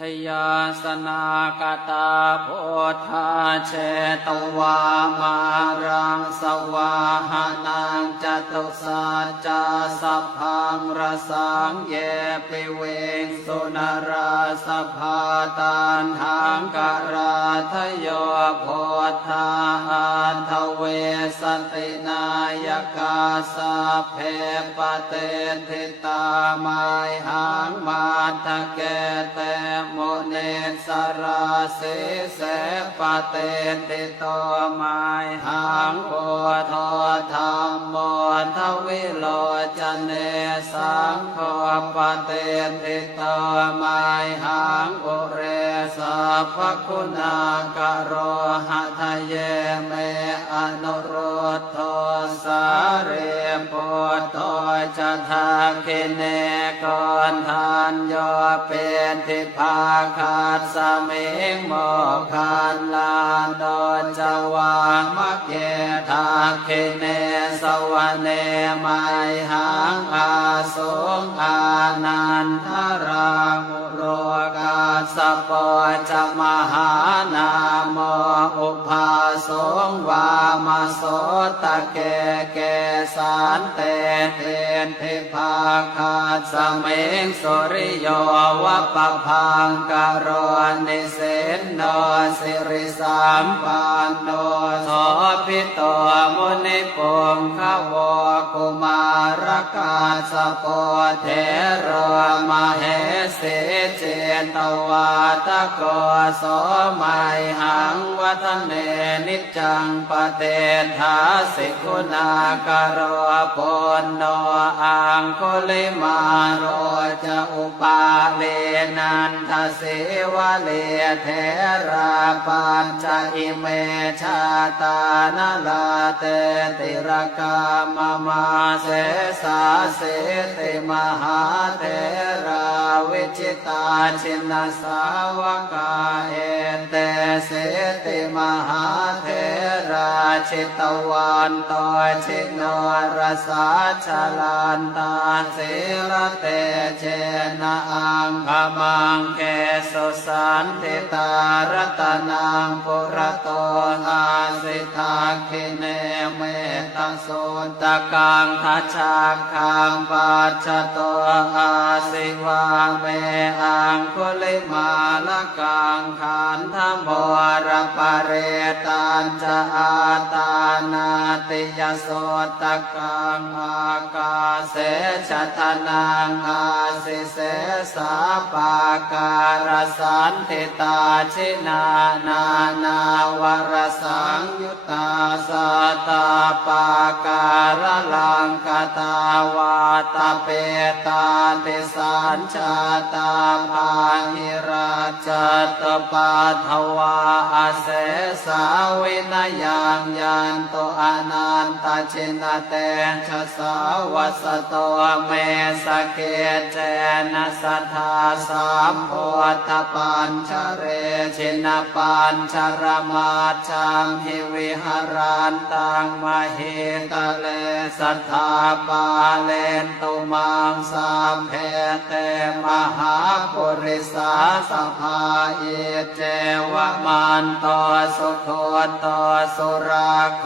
ชยาสนากตาโพธาเชตวามารังสวาหานังจตุสัจจะสัพพังรสังเยปิเวงสุนราสภาตันหังกราทโยโพธาอันทเวสตินายกาสาเพปเตทิตามายหังมาทะเกเตโมเนสราสิเสปเตติโตมายหังโอทอธรรมโมทวิโลจเนสังโฆปเตติโตมายหังอุเรสัพคุณากโรหะทะเยเมอนุโรธโทสาเรปุ ตโตจะทาคิเนกอนทานยอเป็นทิพาคาสเมงโมคานลานดจวามะเกทาคิเนสวเนไมหังอาสงอานันทรามุ โรกาสปจะมหานาโมอุปาสงวามาโสตะเกเกสานเตเทนเทพาคาสเมงสุริโยวะปพังกรนิเสนโนสิริสามปันโนสพิโตมุนิปงขวกุมารกาสปเทโรมาเหสิเจตวาตะโกโสมัยห งวัฒเนนิจังปะเตทาสิกุณากโรปุณโนอังคุลิมาโรจะอุปาเลนันทเสวะเลเทราปัญจอิเมชาตานาลาเตติรกามมาเสสาเสติมหาเทราวิจิตาชินสาวกาเอเตเสติมหาเทราชิตวันตชิโนรสาชลันตาสิรเตเจนะอังคมังเกสุสันติตารตนังปุระโตอาสิทาคิเนเมตโสตะกังทัชชาคังปัจจโตอาสิวาเมอังคุลิมาลกังขันธโมรปะเร ตันจะอาตานาติยโสตกังอากาเสชะทนังอาสิเสสาปาการสันติตาชินานานาวรสังยุตตาสตาปาการลังกตาวาตาเปตาติสัญชาตาภาหิราชตปาทวาอาเสสาวินยังยันโตอนันตชินเตชะสาวสโตเมสเกเจนะสัทธาสามโพธปัญชเรชินปัญชรมาชังหิวิหารันตังมหิตะเลสัทธาปาเลนตุมังสามเพเตมหาปุริสาสภาเอเจวมันโตสุโคตสุราโค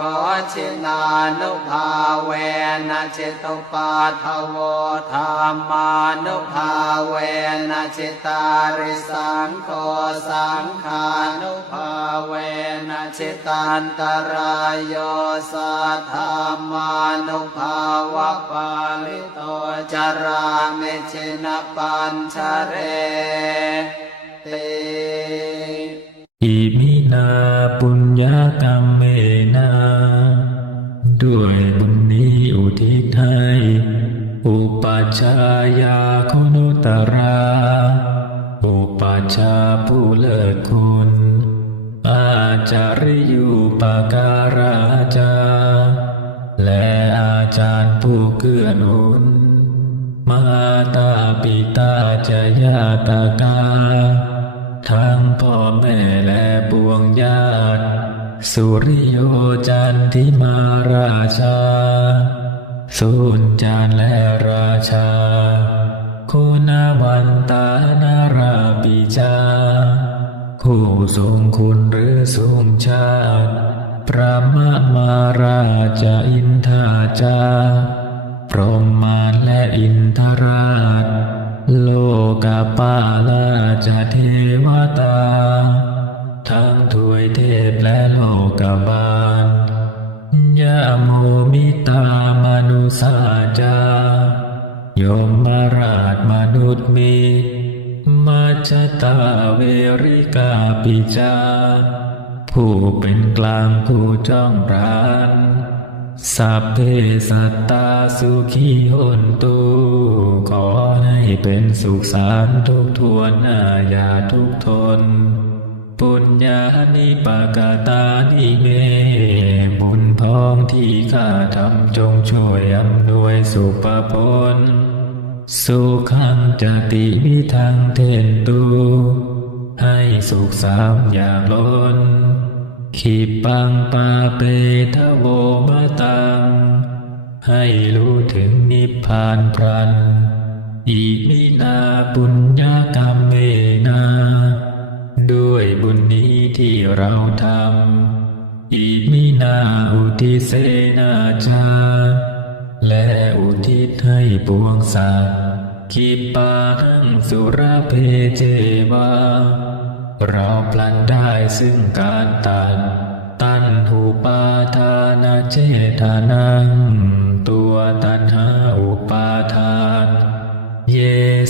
ชินานุภาเวนะจิตุปาทโวธรรมานุภาเวนะจิตาริสังโฆสังขานุภาเวนะจิตันตรายโยสัทธามานุภาวะปาลิโตจารามิชินปัญชเรเตอิมินา ปุญญากรรมเมนาด้วยบุญนี้อุทิศให้อุปัชายาคุณุตรา อุปัชาผู้เลิศคุณ อาจาริยุปการาจารย์และอาจารย์ผู้เกื้อหนุน มาตาปิตาจยาตากา ทั้งพ่อแม่ สุริโยจันทิมาราชาสุนจานและราชาโคคุณวันตานาราปิจาผู้ทรงคุณหรือทรงชาติพระมมาราชอินทาจาพรหมารและอินทราช โลกาปาลาจะเทวตา ทั้งถวยเทพและโล กบาลยะโมมิตามนุสาจาโยมมาราชมนุษย์มีมาจตาเวริกาปิจา ผู้เป็นกลางผู้จ้องร้านสัพเพสัตตาสุขีหนตุขอให้เป็นสุขสารทุกทวนหน้าอย่าทุกทน ปุญญานิปากาตานิเม บุญพ้องที่ข้าทำจงช่วยอำนวยสุปผลสุขังจติวิทังเทนตุให้สุขสามอย่างล้นขีปังปาเปทะโวมะตัง ให้รู้ถึงนิพพานพรันอีกนินาปุญญากรรมเมนา ด้วยบุญนี้ที่เราทำอีมินาอุทิเสนาจา และอุทิศให้ปวงสัตว์ขีปาหังสุรเพเจวาเราพลันได้ซึ่งการตัดตันหูปาทานาเจทานัง ตัวตันหาอุปาทาน เย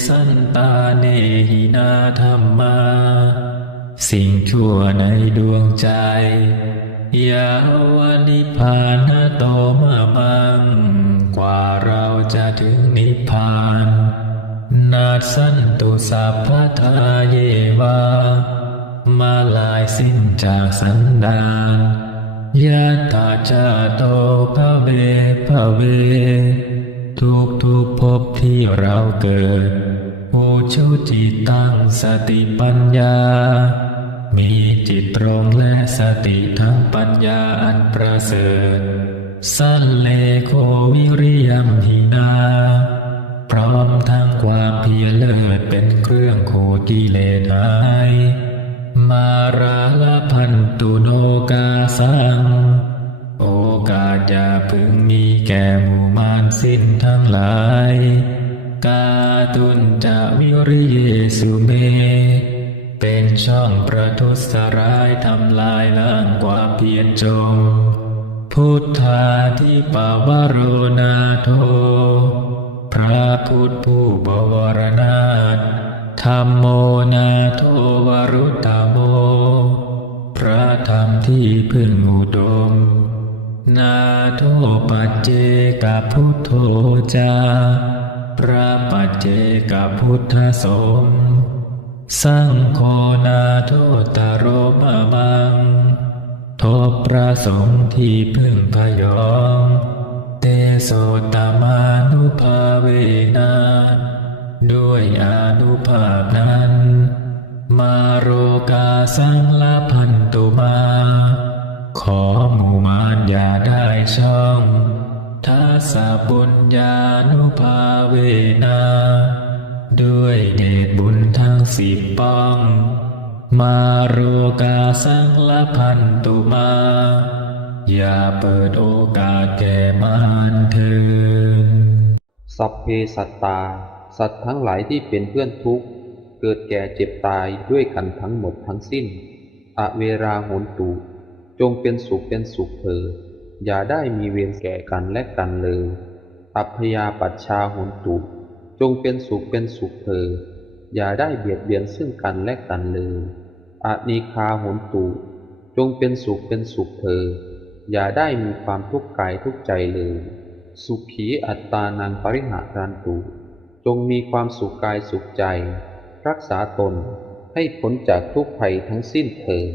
สันตาเนหินาธา สิ่งชั่วในดวงใจยาวนิพพานโตมามังกว่าเราจะถึงนิพพาน นาสันตุสัพพทาเยวา มาลายสิ้นจากสันดานยะตาจาโตภะเวภะเว ทุกทุกภพที่เราเกิดผู้ชุจิตังสติปัญญา มีจิตตรงและสติทั้งปัญญาอันประเสริฐ สันเลโควิริยมหินา พร้อมทั้งความเพียรเลิศเป็นเครื่องโคกิเลสหายมาราลพันตุโนกาสัง โอกาสอย่าพึงมีแก่หมู่มารสิ้นทั้งหลาย กาตุนจะวิริเยสุเม เป็นช่องประทุษร้ายทำลายล้างความเพียรจง พุทธาที่ปาวโรนาโท พระพุทธผู้บวรนาถธรรมโมนาโทวรุตตโม พระธรรมที่พึ่งอุดม นาโทปัจเจกพุทโธจา พระปัจเจกพุทธสม สังโฆนาโทตโรมะมังทบพระสงฆ์ที่พึ่งพยองเตโสตมานุภาเวนาด้วยอนุภาพนั้น มาโรกาสังลาพันตุมา ขอหมู่มารอย่าได้ช่องทัสบุญญานุภาเวนา ด้วยเดชบุญทั้งสิบป้อง มาโรกาสังละพันตุมา อย่าเปิดโอกาสแก่มารเถินสัพเพสัตตา สัตว์ทั้งหลายที่เป็นเพื่อนทุกข์ เกิดแก่เจ็บตายด้วยกันทั้งหมดทั้งสิ้น อเวราโหนตุจงเป็นสุขเป็นสุขเถิดอย่าได้มีเวรแก่กันและกันเลย อัพยาปัชชาโหนตุ งเป็นสุขเป็นสุขเถิดอย่าได้เบียดเบียนซึ่งกันและกันเลยอานิคาหนตุจงเป็นสุขเป็นสุขเถิดอย่าได้มีความทุกข์กายทุกใจเลย สุขีอัตตานังปริหารันตุจงมีความสุขกายสุขใจ รักษาตนให้พ้นจากทุกภัยทั้งสิ้นเถิด